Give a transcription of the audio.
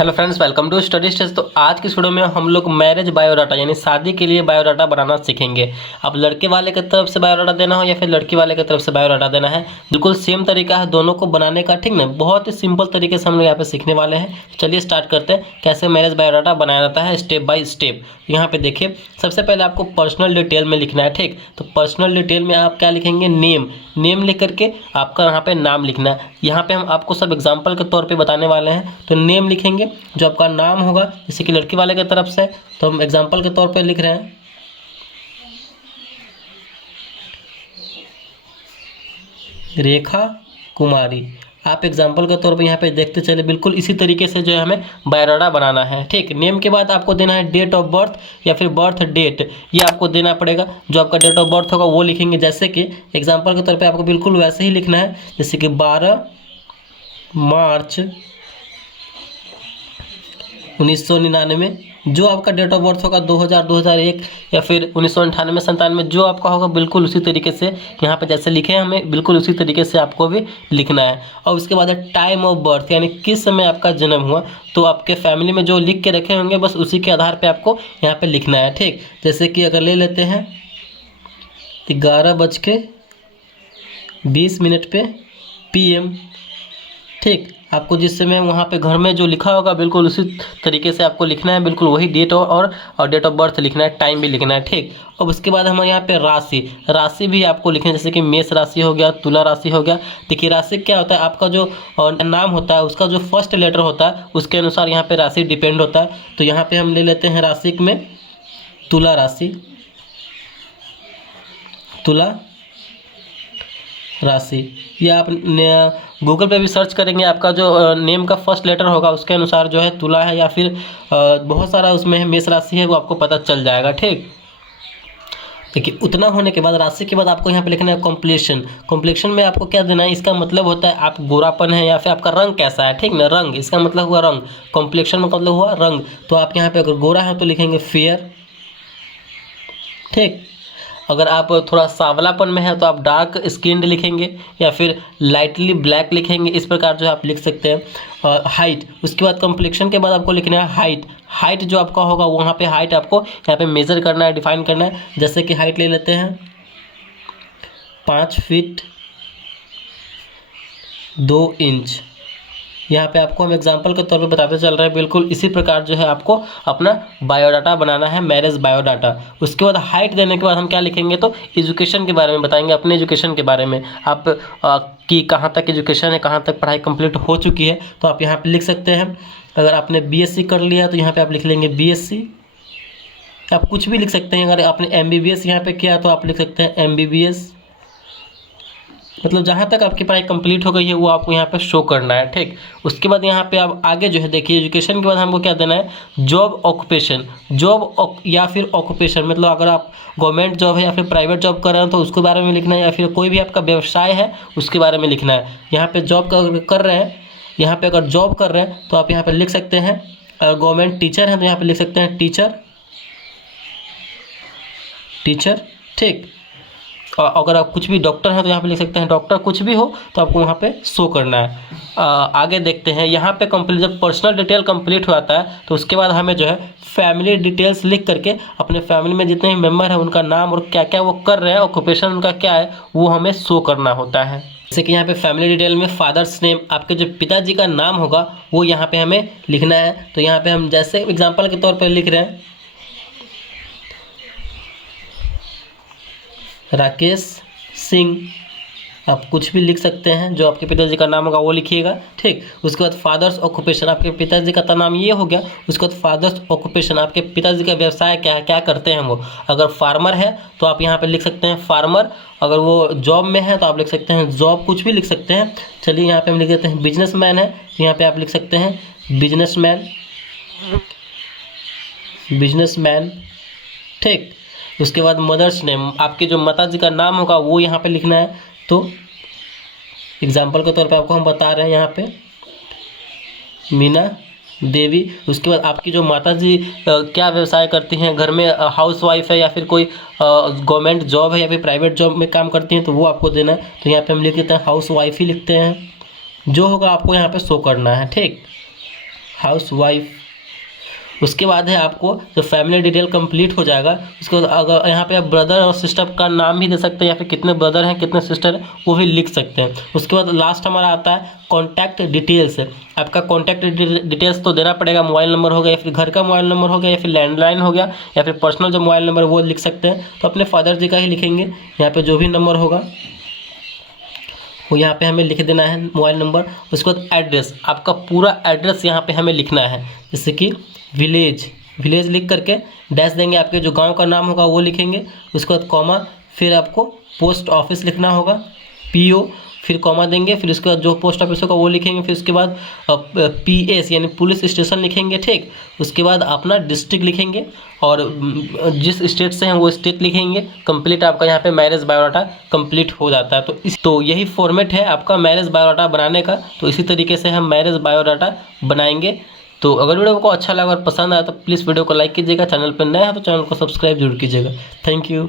Hello friends, welcome to study stage. तो आज की वीडियो में हम लोग मैरिज बायोडाटा यानी शादी के लिए बायोडाटा बनाना सीखेंगे। अब लड़के वाले की तरफ से बायोडाटा देना हो या फिर लड़की वाले की तरफ से बायोडाटा देना है, बिल्कुल सेम तरीका है दोनों को बनाने का, ठीक ना। बहुत ही सिंपल तरीके से हम लोग यहाँ पे सीखने वाले हैं। चलिए स्टार्ट करते हैं कैसे मैरिज बायोडाटा बनाया जाता है स्टेप बाय स्टेप। यहाँ पे देखिए, सबसे पहले आपको पर्सनल डिटेल में लिखना है, ठीक। तो पर्सनल डिटेल में आप क्या लिखेंगे, नेम लिख करके आपका यहाँ पे नाम लिखना है। यहाँ पे हम आपको सब एग्जाम्पल के तौर पे बताने वाले हैं। तो नेम लिखेंगे, जो आपका नाम होगा, जैसे कि लड़की वाले की तरफ से तो हम एग्जाम्पल के तौर पे लिख रहे हैं रेखा कुमारी। आप एग्जाम्पल के तौर पे यहाँ पे देखते चले, बिल्कुल इसी तरीके से जो है हमें बायोडाटा बनाना है, ठीक। नेम के बाद आपको देना है डेट ऑफ बर्थ या फिर बर्थ डेट, ये आपको देना पड़ेगा। जो आपका डेट ऑफ बर्थ होगा वो लिखेंगे, जैसे कि एग्जाम्पल के तौर पे आपको बिल्कुल वैसे ही लिखना है, जैसे कि 12 मार्च 1999। जो आपका डेट ऑफ बर्थ होगा 2000, 2001 या फिर 1998, 97, जो आपका होगा बिल्कुल उसी तरीके से यहाँ पे जैसे लिखे हैं हमें बिल्कुल उसी तरीके से आपको भी लिखना है। और उसके बाद है टाइम ऑफ बर्थ, यानी किस समय आपका जन्म हुआ। तो आपके फैमिली में जो लिख के रखे होंगे बस उसी के आधार पर आपको यहाँ पर लिखना है, ठीक। जैसे कि अगर ले लेते हैं 11:20 पे PM, ठीक। आपको जिस समय वहाँ पे घर में जो लिखा होगा बिल्कुल उसी तरीके से आपको लिखना है, बिल्कुल वही डेट और डेट ऑफ बर्थ लिखना है, टाइम भी लिखना है, ठीक। और उसके बाद हमारे यहाँ पे राशि भी आपको लिखना है, जैसे कि मेष राशि हो गया, तुला राशि हो गया। देखिए राशि क्या होता है, आपका जो नाम होता है उसका जो फर्स्ट लेटर होता है उसके अनुसार यहाँ पे राशि डिपेंड होता है। तो यहाँ पे हम ले लेते हैं राशि में तुला राशि, या आप गूगल पे भी सर्च करेंगे, आपका जो नेम का फर्स्ट लेटर होगा उसके अनुसार जो है तुला है या फिर बहुत सारा उसमें है मेष राशि है, वो आपको पता चल जाएगा, ठीक। देखिए उतना होने के बाद राशि के बाद आपको यहाँ पे लिखना है कॉम्प्लेक्शन में आपको क्या देना है, इसका मतलब होता है आप गोरापन है या फिर आपका रंग कैसा है, ठीक ना। रंग इसका मतलब हुआ रंग, कॉम्प्लेक्शन में मतलब हुआ रंग। तो आप यहाँ पे अगर गोरा है तो लिखेंगे फेयर, ठीक। अगर आप थोड़ा सांवलापन में है तो आप डार्क स्किन्ड लिखेंगे या फिर लाइटली ब्लैक लिखेंगे, इस प्रकार जो आप लिख सकते हैं। और हाइट, उसके बाद कॉम्प्लेक्शन के बाद आपको लिखना है हाइट जो आपका होगा वहाँ पे हाइट आपको यहाँ पे मेज़र करना है, डिफाइन करना है। जैसे कि हाइट ले लेते हैं 5 फीट 2 इंच। यहाँ पे आपको हम एग्जांपल के तौर पे बताते चल रहे हैं, बिल्कुल इसी प्रकार जो है आपको अपना बायोडाटा बनाना है, मैरिज बायोडाटा। उसके बाद हाइट देने के बाद हम क्या लिखेंगे, तो एजुकेशन के बारे में बताएंगे, अपने एजुकेशन के बारे में। आप की कहाँ तक एजुकेशन है, कहाँ तक पढ़ाई कंप्लीट हो चुकी है, तो आप यहाँ पे लिख सकते हैं। अगर आपने BSc कर लिया तो यहाँ पर आप लिख लेंगे BSc। आप कुछ भी लिख सकते हैं। अगर आपने MBBS यहाँ पर किया तो आप लिख सकते हैं MBBS। मतलब जहाँ तक आपकी पढ़ाई कंप्लीट हो गई है वो आपको यहाँ पे शो करना है, ठीक। उसके बाद यहाँ पे आप आगे जो है देखिए, एजुकेशन के बाद हमको क्या देना है, जॉब ऑक्यूपेशन। या फिर ऑक्यूपेशन मतलब अगर आप गवर्नमेंट जॉब है या फिर प्राइवेट जॉब कर रहे हैं तो उसके बारे में लिखना है, या फिर कोई भी आपका व्यवसाय है उसके बारे में लिखना है। यहाँ पर जॉब कर रहे हैं, यहाँ पर अगर जॉब कर रहे हैं तो आप यहाँ पर लिख सकते हैं। अगर गवर्नमेंट टीचर है तो यहाँ पर लिख सकते हैं टीचर, ठीक। अगर आप कुछ भी डॉक्टर हैं तो यहाँ पे लिख सकते हैं डॉक्टर, कुछ भी हो तो आपको वहाँ पे शो करना है। आगे देखते हैं, यहाँ पे कंप्लीट जब पर्सनल डिटेल कंप्लीट हो जाता है तो उसके बाद हमें जो है फैमिली डिटेल्स लिख करके अपने फैमिली में जितने भी मेम्बर हैं उनका नाम और क्या क्या वो कर रहे हैं, ऑक्यूपेशन उनका क्या है, वो हमें शो करना होता है। जैसे कि यहाँ पे फैमिली डिटेल में फादर्स नेम, आपके जो पिताजी का नाम होगा वो यहाँ पे हमें लिखना है। तो यहाँ पे हम जैसे एग्जाम्पल के तौर पर लिख रहे हैं राकेश सिंह। आप कुछ भी लिख सकते हैं, जो आपके पिताजी का नाम होगा वो लिखिएगा, ठीक। उसके बाद फादर्स ऑक्यूपेशन, आपके पिताजी का नाम ये हो गया। उसके बाद फादर्स ऑक्यूपेशन, आपके पिताजी का व्यवसाय क्या है, क्या करते हैं वो। अगर फार्मर है तो आप यहाँ पे लिख सकते हैं फार्मर। अगर वो जॉब में है तो आप लिख सकते हैं जॉब, कुछ भी लिख सकते हैं। चलिए यहाँ पे हम लिख देते हैं बिजनेसमैन है, यहाँ पे आप लिख सकते हैं बिजनेसमैन, ठीक। उसके बाद मदर्स नेम, आपके जो माताजी का नाम होगा वो यहाँ पे लिखना है। तो एग्जाम्पल के तौर पे आपको हम बता रहे हैं यहाँ पे मीना देवी। उसके बाद आपकी जो माताजी क्या व्यवसाय करती हैं, घर में हाउस वाइफ है या फिर कोई गवर्नमेंट जॉब है या फिर प्राइवेट जॉब में काम करती हैं, तो वो आपको देना है। तो यहाँ पे हम लिख देते हैं हाउस वाइफ ही लिखते हैं, जो होगा आपको यहाँ पे शो करना है, ठीक। हाउसवाइफ। उसके बाद है आपको जो फैमिली डिटेल कंप्लीट हो जाएगा, उसके बाद अगर यहाँ पे आप ब्रदर और सिस्टर का नाम भी दे सकते हैं या फिर कितने ब्रदर हैं कितने सिस्टर हैं वो भी लिख सकते हैं। उसके बाद लास्ट हमारा आता है कॉन्टैक्ट डिटेल्स। आपका कॉन्टैक्ट डिटेल्स तो देना पड़ेगा, मोबाइल नंबर हो गया या फिर घर का मोबाइल नंबर हो गया या फिर लैंडलाइन हो गया या फिर पर्सनल जो मोबाइल नंबर वो लिख सकते हैं। तो अपने फादर जी का ही लिखेंगे, यहाँ पर जो भी नंबर होगा वो यहाँ पे हमें लिख देना है मोबाइल नंबर। उसके बाद एड्रेस, आपका पूरा एड्रेस यहाँ पे हमें लिखना है, जैसे कि विलेज लिख करके डैश देंगे, आपके जो गांव का नाम होगा वो लिखेंगे। उसके बाद कॉमा, फिर आपको पोस्ट ऑफिस लिखना होगा, पीओ, फिर कॉमा देंगे, फिर उसके बाद जो पोस्ट ऑफिस होगा वो लिखेंगे, फिर उसके बाद पीएस यानी पुलिस स्टेशन लिखेंगे, ठीक। उसके बाद अपना डिस्ट्रिक्ट लिखेंगे और जिस स्टेट से हैं वो स्टेट लिखेंगे। कंप्लीट आपका यहाँ पे मैरिज बायोडाटा कंप्लीट हो जाता है। तो यही फॉर्मेट है आपका मैरिज बायोडाटा बनाने का। तो इसी तरीके से हम मैरिज बायोडाटा बनाएंगे। तो अगर वीडियो को अच्छा लगा और पसंद आया तो प्लीज़ वीडियो को लाइक कीजिएगा, चैनल पर नए हैं तो चैनल को सब्सक्राइब जरूर कीजिएगा। Thank you.